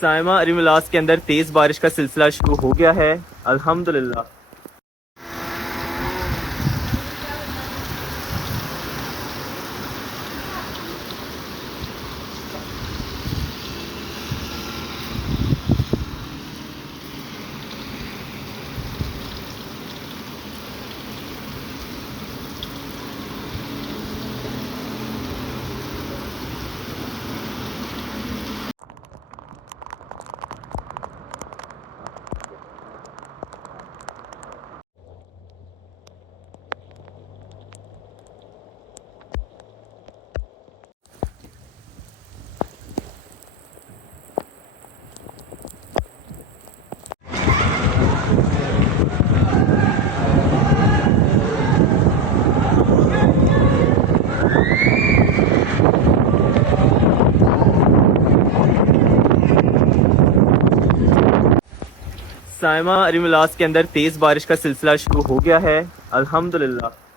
साइमा रिमिलास के अंदर तेज़ बारिश का सिलसिला शुरू हो गया है। अल्हम्दुलिल्लाह। साइमा रिमिलास के अंदर तेज़ बारिश का सिलसिला शुरू हो गया है। अल्हम्दुलिल्लाह।